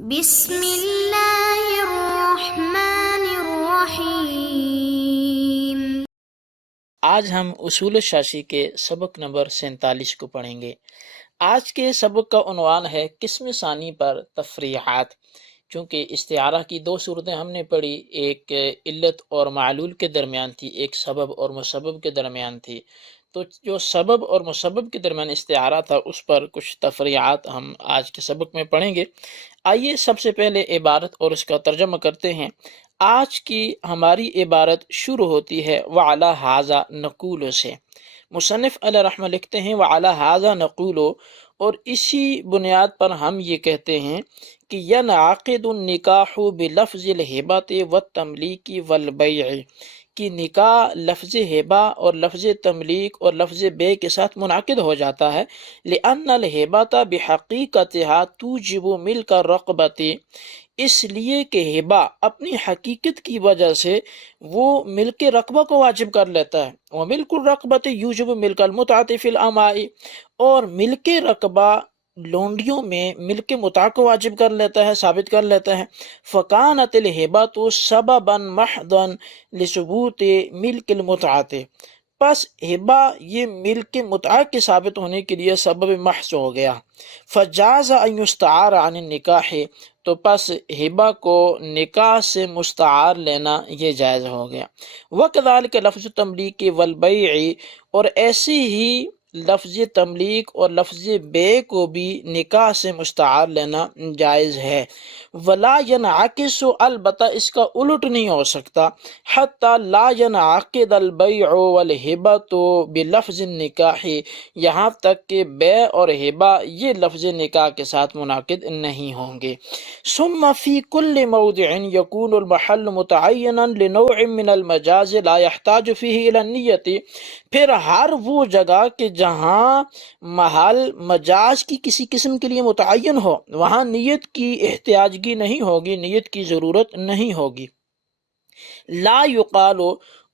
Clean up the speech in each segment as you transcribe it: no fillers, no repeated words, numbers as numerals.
بسم اللہ الرحمن الرحیم۔ آج ہم اصول شاشی کے سبق نمبر 47 کو پڑھیں گے۔ آج کے سبق کا عنوان ہے قسم ثانی پر تفریحات۔ چونکہ استعارہ کی دو صورتیں ہم نے پڑھی، ایک علت اور معلول کے درمیان تھی، ایک سبب اور مسبب کے درمیان تھی، تو جو سبب اور مسبب کے درمیان استعارہ تھا اس پر کچھ تفریحات ہم آج کے سبق میں پڑھیں گے۔ آئیے سب سے پہلے عبارت اور اس کا ترجمہ کرتے ہیں۔ آج کی ہماری عبارت شروع ہوتی ہے وَعَلَى هَذَا نَقُولُ سے۔ مصنف علیہ رحمہ لکھتے ہیں وَعَلَى هَذَا نَقُولُ، اور اسی بنیاد پر ہم یہ کہتے ہیں کہ يَنْعَقِدُ النِّكَاحُ بِلَفْظِ الْهِبَةِ وَالتَّمْلِيكِ وَالْبَيْعِ، کہ نکاح لفظ ہبہ اور لفظ تملیک اور لفظ بے کے ساتھ منعقد ہو جاتا ہے۔ لِأَنَّ الْهِبَةَ بِحَقِيقَتِهَا تُوجِبُ مِلْكَ الرَّقْبَةِ، اس لیے کہ ہبہ اپنی حقیقت کی وجہ سے وہ ملک رقبہ کو واجب کر لیتا ہے۔ وَمِلْكُ الرَّقْبَةِ يُوجِبُ مِلْكَ الْمُتْعَةِ فِي الْأَمَاءِ، اور ملک رقبہ لونڈیوں میں ملک متع کو واجب کر لیتا ہے، ثابت کر لیتا ہے۔ فَكَانَتِ الْهِبَةُ سَبَبًا مَحْضًا لِثُبُوتِ مِلْكِ الْمُتْعَةِ، پس ہبہ یہ ملک متع کے ثابت ہونے کے لیے سبب محض ہو گیا۔ فَجَازَ أَن يُسْتَعَارَ عَنِ النِّكَاحِ، تو پس ہبہ کو نکاح سے مستعار لینا یہ جائز ہو گیا۔ وَكَذَلِكَ لَفْظُ التَّمْلِيكِ وَالْبَيْعِ، اور ایسے ہی لفظ تملیک اور لفظ بے کو بھی نکاح سے مستعار لینا جائز ہے۔ ولا ينعکس، البتہ اس کا الٹ نہیں ہو سکتا، حتی لا ينعقد البیع والہبۃ بلفظ النکاح، یہاں تک کہ بے اور ہبہ یہ لفظ نکاح کے ساتھ منعقد نہیں ہوں گے۔ ثم فی کل موضع یکون المحل متعینا لنوع من المجاز لا يحتاج فیہ الی النیۃ، پھر ہر وہ جگہ کہ جہاں محل مجاز کی کسی قسم کے لیے متعین ہو وہاں نیت کی احتیاجگی نہیں ہوگی، نیت کی ضرورت نہیں ہوگی۔ لا یقال،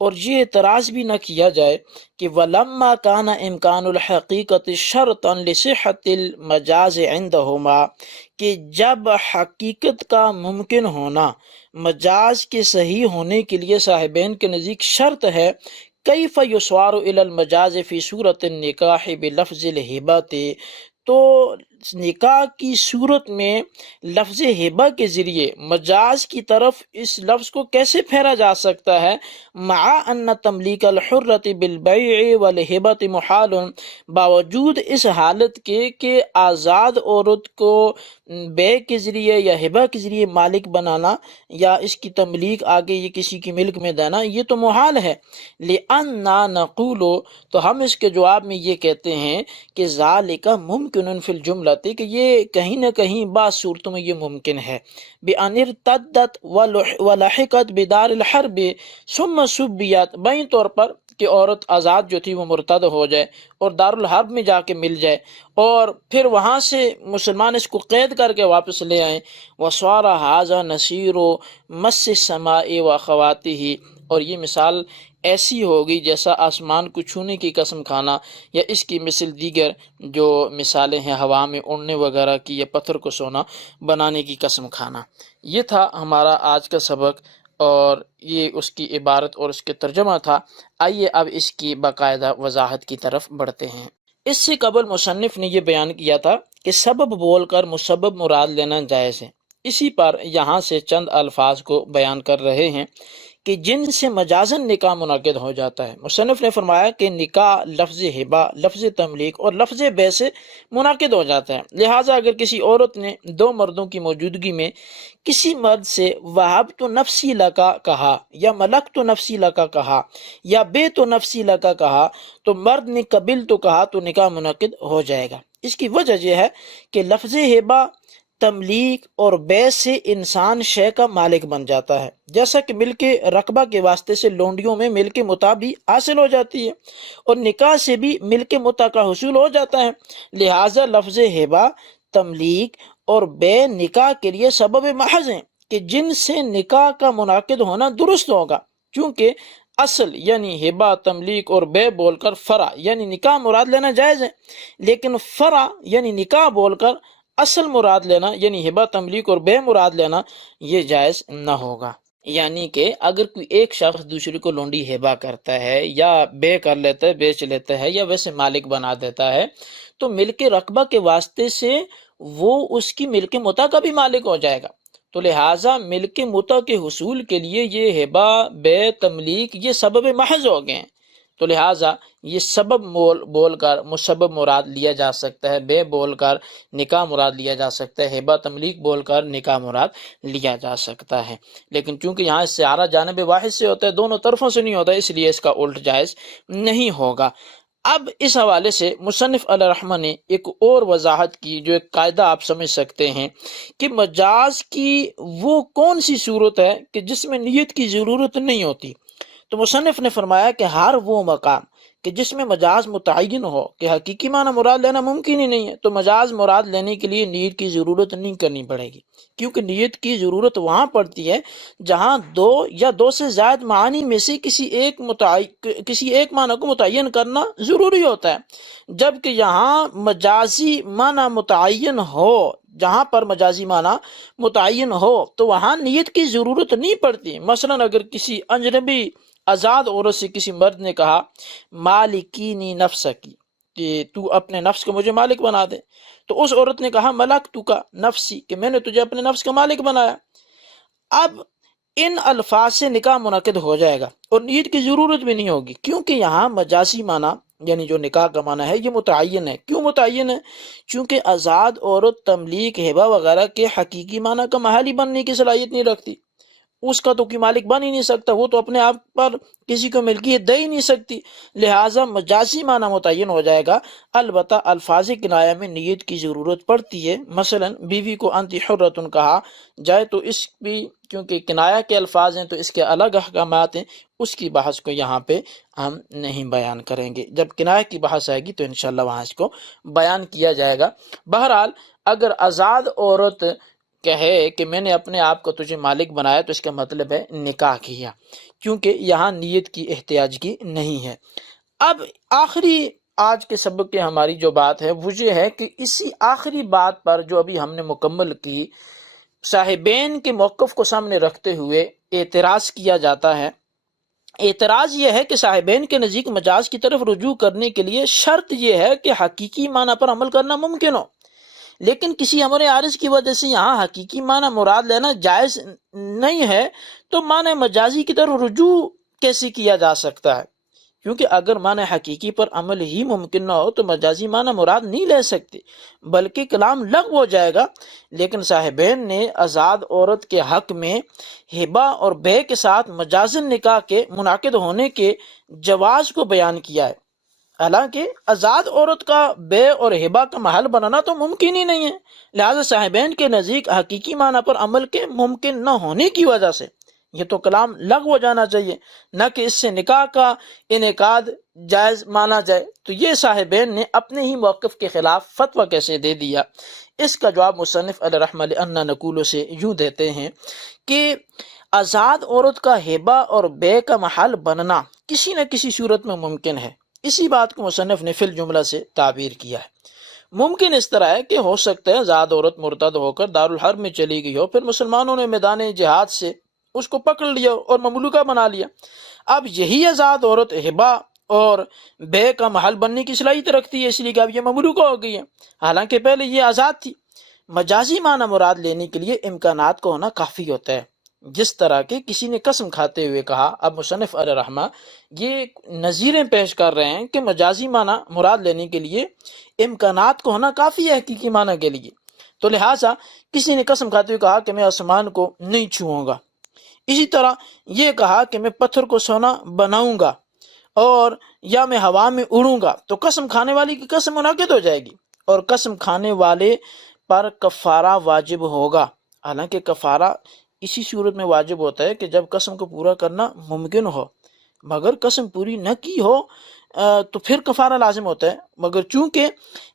اور یہ اعتراض بھی نہ کیا جائے کہ وَلَمَّا كَانَ إِمْكَانُ الْحَقِيقَةِ شَرْطًا لِصِحَّةِ الْمَجَازِ عِنْدَهُمَا، کہ جب حقیقت کا ممکن ہونا مجاز کے صحیح ہونے کے لیے صاحبین کے نزدیک شرط ہے، کیف یسوار الی المجاز فی صورت النکاح بلفظ الہبۃ، تو نکاح کی صورت میں لفظ ہبہ کے ذریعے مجاز کی طرف اس لفظ کو کیسے پھیرا جا سکتا ہے؟ مع ان تملیک الحرۃ بالبیع والہبۃ محال، باوجود اس حالت کے کہ آزاد عورت کو بے کے ذریعے یا ہبہ کے ذریعے مالک بنانا یا اس کی تملیک آگے یہ کسی کی ملک میں دینا یہ تو محال ہے۔ لِأَنَّا نَقُولُ، تو ہم اس کے جواب میں یہ کہتے ہیں کہ ذَلِكَ مُمْكِنٌ فِي الْجُمْلَةِ، کہ یہ کہیں نہ کہیں بعض صورتوں میں یہ ممکن ہے۔ بِأَنِ ارْتَدَّتْ وَلَحِقَتْ بِدَارِ الْحَرْبِ ثُمَّ سُبِّيَتْ، بائیں طور پر کہ عورت آزاد جو تھی وہ مرتد ہو جائے اور دارالحرب میں جا کے مل جائے اور پھر وہاں سے مسلمان اس کو قید کر کے واپس لے آئیں۔ وَصَارَ هَذَا نَصِيرُ مَسِّ السَّمَاءِ وَأَخَوَاتِهِ، اور یہ مثال ایسی ہوگی جیسا آسمان کو چھونے کی قسم کھانا، یا اس کی مثل دیگر جو مثالیں ہیں ہوا میں اڑنے وغیرہ کی، یا پتھر کو سونا بنانے کی قسم کھانا۔ یہ تھا ہمارا آج کا سبق اور یہ اس کی عبارت اور اس کے ترجمہ تھا۔ آئیے اب اس کی باقاعدہ وضاحت کی طرف بڑھتے ہیں۔ اس سے قبل مصنف نے یہ بیان کیا تھا کہ سبب بول کر مسبب مراد لینا جائز ہے، اسی پر یہاں سے چند الفاظ کو بیان کر رہے ہیں کہ جن سے مجازن نکاح منعقد ہو جاتا ہے۔ مصنف نے فرمایا کہ نکاح لفظ ہبہ، لفظ تملیک اور لفظ بے سے منعقد ہو جاتا ہے، لہٰذا اگر کسی عورت نے دو مردوں کی موجودگی میں کسی مرد سے وہبت نفسی لکا کہا یا ملکت نفسی لکا کہا یا بیت نفسی لکا کہا تو مرد نے قبل تو کہا تو نکاح منعقد ہو جائے گا۔ اس کی وجہ یہ ہے کہ لفظ ہبہ، تملیک اور بے سے انسان شے کا مالک بن جاتا ہے، جیسا کہ ملک رقبہ کے واسطے سے لونڈیوں میں ملک متع بھی حاصل ہو جاتی ہے اور نکاح سے بھی ملک متع کا حصول ہو جاتا ہے۔ لہٰذا لفظ ہبہ، تملیک اور بے نکاح کے لیے سبب محض ہیں کہ جن سے نکاح کا منعقد ہونا درست ہوگا، چونکہ اصل یعنی ہبہ، تملیک اور بے بول کر فرع یعنی نکاح مراد لینا جائز ہے، لیکن فرع یعنی نکاح بول کر اصل مراد لینا یعنی ہبہ تملیک اور بے مراد لینا یہ جائز نہ ہوگا۔ یعنی کہ اگر کوئی ایک شخص دوسرے کو لونڈی ہبہ کرتا ہے یا بے کر لیتا ہے، بیچ لیتا ہے یا ویسے مالک بنا دیتا ہے، تو ملک رقبہ کے واسطے سے وہ اس کی ملک متع کا بھی مالک ہو جائے گا۔ تو لہٰذا ملک متع کے حصول کے لیے یہ ہبہ، بے، تملیک یہ سبب محض ہو گئے ہیں۔ تو لہٰذا یہ سبب بول کر مسبب مراد لیا جا سکتا ہے، بے بول کر نکاح مراد لیا جا سکتا ہے، ہبہ تملیک بول کر نکاح مراد لیا جا سکتا ہے۔ لیکن چونکہ یہاں استعارہ جانب واحد سے ہوتا ہے، دونوں طرفوں سے نہیں ہوتا، اس لیے اس کا الٹ جائز نہیں ہوگا۔ اب اس حوالے سے مصنف علیہ رحمہ نے ایک اور وضاحت کی، جو ایک قاعدہ آپ سمجھ سکتے ہیں کہ مجاز کی وہ کون سی صورت ہے کہ جس میں نیت کی ضرورت نہیں ہوتی۔ تو مصنف نے فرمایا کہ ہر وہ مقام کہ جس میں مجاز متعین ہو کہ حقیقی معنی مراد لینا ممکن ہی نہیں ہے، تو مجاز مراد لینے کے لیے نیت کی ضرورت نہیں کرنی پڑے گی، کیونکہ نیت کی ضرورت وہاں پڑتی ہے جہاں دو یا دو سے زائد معانی میں سے کسی ایک معنی کو متعین کرنا ضروری ہوتا ہے، جبکہ یہاں مجازی معنی متعین ہو، جہاں پر مجازی معنی متعین ہو تو وہاں نیت کی ضرورت نہیں پڑتی۔ مثلا اگر کسی اجنبی آزاد عورت سے کسی مرد نے کہا مالکینی نفسکی، کہ تو اپنے نفس کو مجھے مالک بنا دے، تو اس عورت نے کہا ملکتک نفسی، کہ میں نے تجھے اپنے نفس کا مالک بنایا۔ اب ان الفاظ سے نکاح منعقد ہو جائے گا اور نیت کی ضرورت بھی نہیں ہوگی، کیونکہ یہاں مجازی معنی یعنی جو نکاح کا معنی ہے یہ متعین ہے۔ کیوں متعین ہے؟ چونکہ آزاد عورت تملیک، ہبہ وغیرہ کے حقیقی معنی کا محالی بننے کی صلاحیت نہیں رکھتی، اس کا تو کوئی مالک بن ہی نہیں سکتا، وہ تو اپنے آپ پر کسی کو ملکیت دے ہی نہیں سکتی، لہٰذا مجازی معنی متعین ہو جائے گا۔ البتہ الفاظ کنایہ میں نیت کی ضرورت پڑتی ہے، مثلا بیوی کو انت حرۃ کہا جائے تو اس بھی کیونکہ کنایہ کے الفاظ ہیں تو اس کے الگ احکامات ہیں، اس کی بحث کو یہاں پہ ہم نہیں بیان کریں گے، جب کنایہ کی بحث آئے گی تو انشاءاللہ وہاں اس کو بیان کیا جائے گا۔ بہرحال اگر آزاد عورت کہے کہ میں نے اپنے آپ کو تجھے مالک بنایا تو اس کا مطلب ہے نکاح کیا، کیونکہ یہاں نیت کی احتیاج کی نہیں ہے۔ اب آخری آج کے سبق کی ہماری جو بات ہے وہ یہ ہے کہ اسی آخری بات پر جو ابھی ہم نے مکمل کی، صاحبین کے موقف کو سامنے رکھتے ہوئے اعتراض کیا جاتا ہے۔ اعتراض یہ ہے کہ صاحبین کے نزدیک مجاز کی طرف رجوع کرنے کے لیے شرط یہ ہے کہ حقیقی معنی پر عمل کرنا ممکن ہو، لیکن کسی امر عارض کی وجہ سے یہاں حقیقی معنی مراد لینا جائز نہیں ہے، تو معنی مجازی کی طرف رجوع کیسے کیا جا سکتا ہے؟ کیونکہ اگر معنی حقیقی پر عمل ہی ممکن نہ ہو تو مجازی معنی مراد نہیں لے سکتے، بلکہ کلام لغو ہو جائے گا۔ لیکن صاحبین نے آزاد عورت کے حق میں ہبہ اور بے کے ساتھ مجازن نکاح کے منعقد ہونے کے جواز کو بیان کیا ہے، حالانکہ آزاد عورت کا بے اور ہبہ کا محل بنانا تو ممکن ہی نہیں ہے، لہذا صاحبین کے نزدیک حقیقی معنی پر عمل کے ممکن نہ ہونے کی وجہ سے یہ تو کلام لغو ہو جانا چاہیے، نہ کہ اس سے نکاح کا انعقاد جائز مانا جائے۔ تو یہ صاحبین نے اپنے ہی موقف کے خلاف فتویٰ کیسے دے دیا؟ اس کا جواب مصنف علیہ رحمہ لأن نقول سے یوں دیتے ہیں کہ آزاد عورت کا ہبہ اور بے کا محل بننا کسی نہ کسی صورت میں ممکن ہے۔ اسی بات کو مصنف نے فی الجملہ سے تعبیر کیا ہے۔ ممکن اس طرح ہے کہ ہو سکتا ہے آزاد عورت مرتد ہو کر دارالحرب میں چلی گئی ہو، پھر مسلمانوں نے میدان جہاد سے اس کو پکڑ لیا اور مملوکہ بنا لیا، اب یہی آزاد عورت ہبہ اور بے کا محل بننے کی صلاحیت رکھتی ہے، اس لیے کہ اب یہ مملوکہ ہو گئی ہے، حالانکہ پہلے یہ آزاد تھی۔ مجازی معنی مراد لینے کے لیے امکانات کو ہونا کافی ہوتا ہے، جس طرح کہ کسی نے قسم کھاتے ہوئے کہا۔ اب مصنف علیہ رحمہ یہ نظیریں پیش کر رہے ہیں کہ مجازی معنی مراد لینے کے لیے امکانات کو ہونا کافی ہے حقیقی معنی کے لیے، تو لہٰذا کسی نے قسم کھاتے ہوئے کہا کہ میں آسمان کو نہیں چھوؤں گا، اسی طرح یہ کہا کہ میں پتھر کو سونا بناؤں گا، اور یا میں ہوا میں اڑوں گا، تو قسم کھانے والی کی قسم منعقد ہو جائے گی اور قسم کھانے والے پر کفارہ واجب ہوگا۔ حالانکہ کفارہ اسی صورت میں واجب ہوتا ہے کہ جب قسم کو پورا کرنا ممکن ہو، مگر قسم پوری نہ کی ہو تو پھر کفارہ لازم ہوتا ہے، مگر چونکہ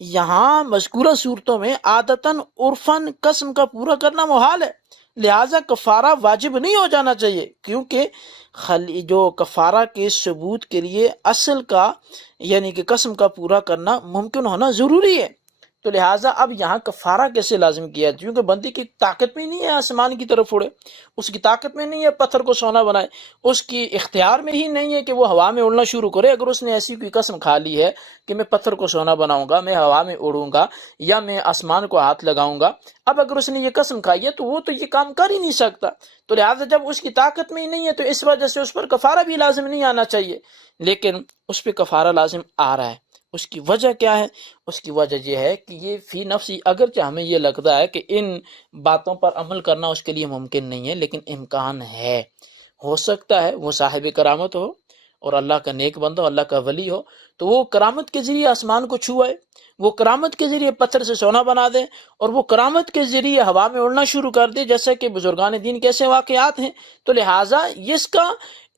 یہاں مذکورہ صورتوں میں عادتاً عرفاً قسم کا پورا کرنا محال ہے، لہٰذا کفارہ واجب نہیں ہو جانا چاہیے، کیونکہ جو کفارہ کے ثبوت کے لیے اصل کا یعنی کہ قسم کا پورا کرنا ممکن ہونا ضروری ہے۔ تو لہٰذا اب یہاں کفارہ کیسے لازم کیا؟ کیونکہ بندے کی طاقت میں نہیں ہے آسمان کی طرف اڑے، اس کی طاقت میں نہیں ہے پتھر کو سونا بنائے، اس کی اختیار میں ہی نہیں ہے کہ وہ ہوا میں اڑنا شروع کرے۔ اگر اس نے ایسی کوئی قسم کھا لی ہے کہ میں پتھر کو سونا بناؤں گا، میں ہوا میں اڑوں گا، یا میں آسمان کو ہاتھ لگاؤں گا، اب اگر اس نے یہ قسم کھائی ہے تو وہ تو یہ کام کر ہی نہیں سکتا۔ تو لہٰذا جب اس کی طاقت میں ہی نہیں ہے تو اس وجہ سے اس پر کفارہ بھی لازم نہیں آنا چاہیے، لیکن اس پہ کفارہ لازم آ رہا ہے۔ اس کی وجہ کیا ہے؟ اس کی وجہ یہ ہے کہ یہ فی نفسی، اگرچہ ہمیں یہ لگتا ہے کہ ان باتوں پر عمل کرنا اس کے لیے ممکن نہیں ہے، لیکن امکان ہے، ہو سکتا ہے وہ صاحب کرامت ہو اور اللہ کا نیک بندہ ہو، اللہ کا ولی ہو، تو وہ کرامت کے ذریعے آسمان کو چھوائے، وہ کرامت کے ذریعے پتھر سے سونا بنا دے، اور وہ کرامت کے ذریعے ہوا میں اڑنا شروع کر دے، جیسا کہ بزرگان دین کیسے واقعات ہیں۔ تو لہٰذا اس کا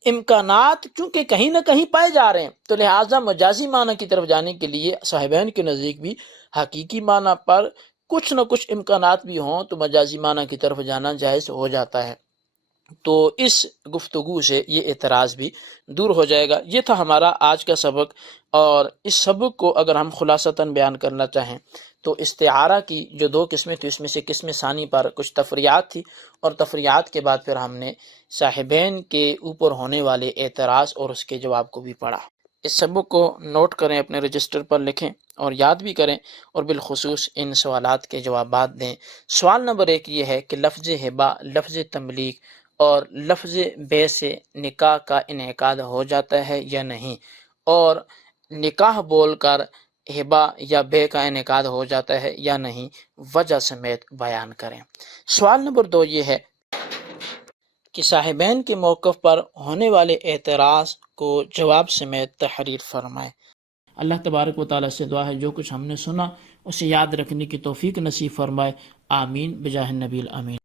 امکانات چونکہ کہیں نہ کہیں پائے جا رہے ہیں، تو لہٰذا مجازی معنی کی طرف جانے کے لیے صاحبین کے نزدیک بھی حقیقی معنی پر کچھ نہ کچھ امکانات بھی ہوں تو مجازی معنی کی طرف جانا جائز ہو جاتا ہے۔ تو اس گفتگو سے یہ اعتراض بھی دور ہو جائے گا۔ یہ تھا ہمارا آج کا سبق، اور اس سبق کو اگر ہم خلاصتاً بیان کرنا چاہیں تو استعارہ کی جو دو قسمیں تھیں، اس میں سے قسم ثانی پر کچھ تفریعات تھی، اور تفریعات کے بعد پھر ہم نے صاحبین کے اوپر ہونے والے اعتراض اور اس کے جواب کو بھی پڑھا۔ اس سبق کو نوٹ کریں، اپنے رجسٹر پر لکھیں اور یاد بھی کریں، اور بالخصوص ان سوالات کے جوابات دیں۔ سوال نمبر 1 یہ ہے کہ لفظ ہبہ، لفظ تملیک اور لفظ بے سے نکاح کا انعقاد ہو جاتا ہے یا نہیں، اور نکاح بول کر ہبہ یا بے کا انعقاد ہو جاتا ہے یا نہیں، وجہ سمیت بیان کریں۔ سوال نمبر 2 یہ ہے کہ صاحبین کے موقف پر ہونے والے اعتراض کو جواب سمیت تحریر فرمائے۔ اللہ تبارک و تعالیٰ سے دعا ہے جو کچھ ہم نے سنا اسے یاد رکھنے کی توفیق نصیب فرمائے، آمین بجاہ النبی الامین۔